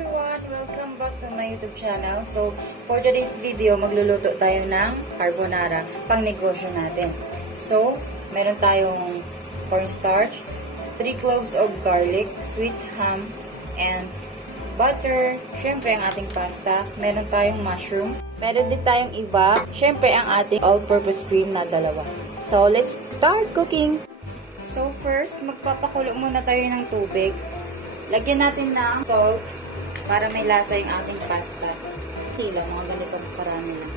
everyone! Welcome back to my YouTube channel. So, for today's video, magluluto tayo ng carbonara, pang negosyo natin. So, meron tayong cornstarch, 3 cloves of garlic, sweet ham, and butter. Syempre, ang ating pasta. Meron tayong mushroom. Meron din tayong iba. Syempre, ang ating all-purpose cream na 2. So, let's start cooking! So, first, magpapakulo muna tayo ng tubig. Lagyan natin ng salt para may lasa yung ating pasta. Sila, mga ganitong parami lang.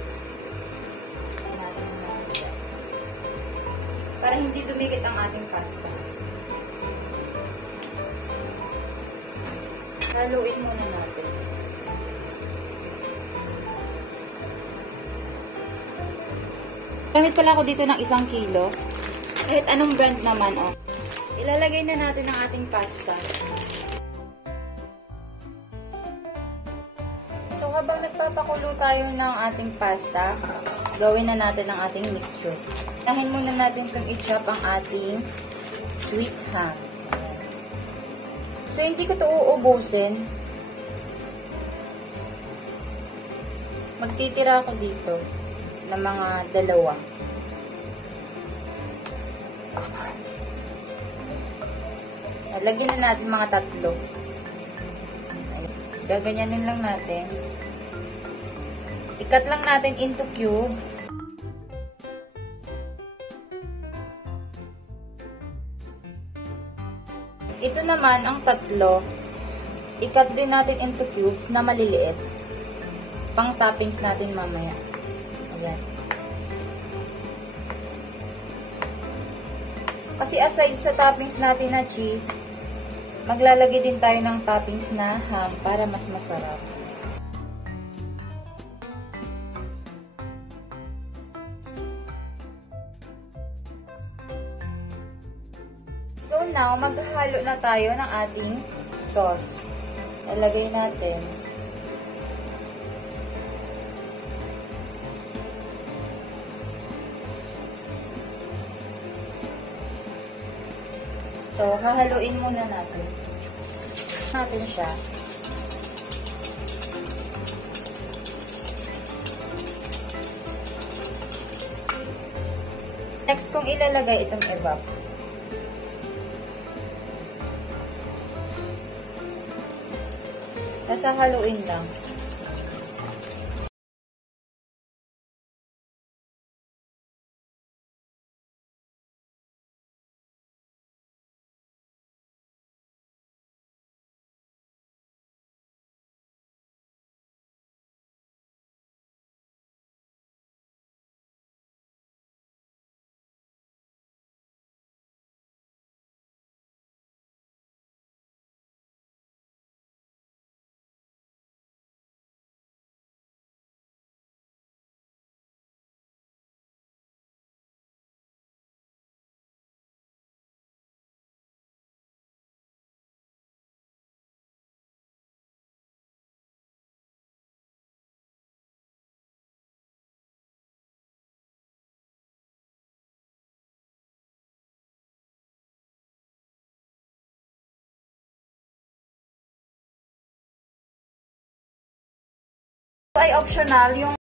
Para hindi dumikit ang ating pasta. Haluin muna natin. Gamit pala ako dito ng 1 kilo. Kahit anong brand naman, oh. Ilalagay na natin ang ating pasta. So, habang nagpapakulo tayo ng ating pasta, gawin na natin ang ating mixture. Tahin muna natin itong i-chop ang ating sweet ham. So, hindi ko ito uubusin. Magtitira ako dito ng mga 2. Lagyan na natin mga 3. Gaganyanin lang natin. I-cut lang natin into cube. Ito naman, ang 3, i-cut din natin into cubes na maliliit. Pang toppings natin mamaya. Ayan. Kasi aside sa toppings natin na cheese, maglalagay din tayo ng toppings na ham para mas masarap. So now, maghahalo na tayo ng ating sauce. Lalagay natin. So, hahaluin muna natin. Natin siya. Next kong ilalagay itong evap. Nasa haluin lang. Ay optional yung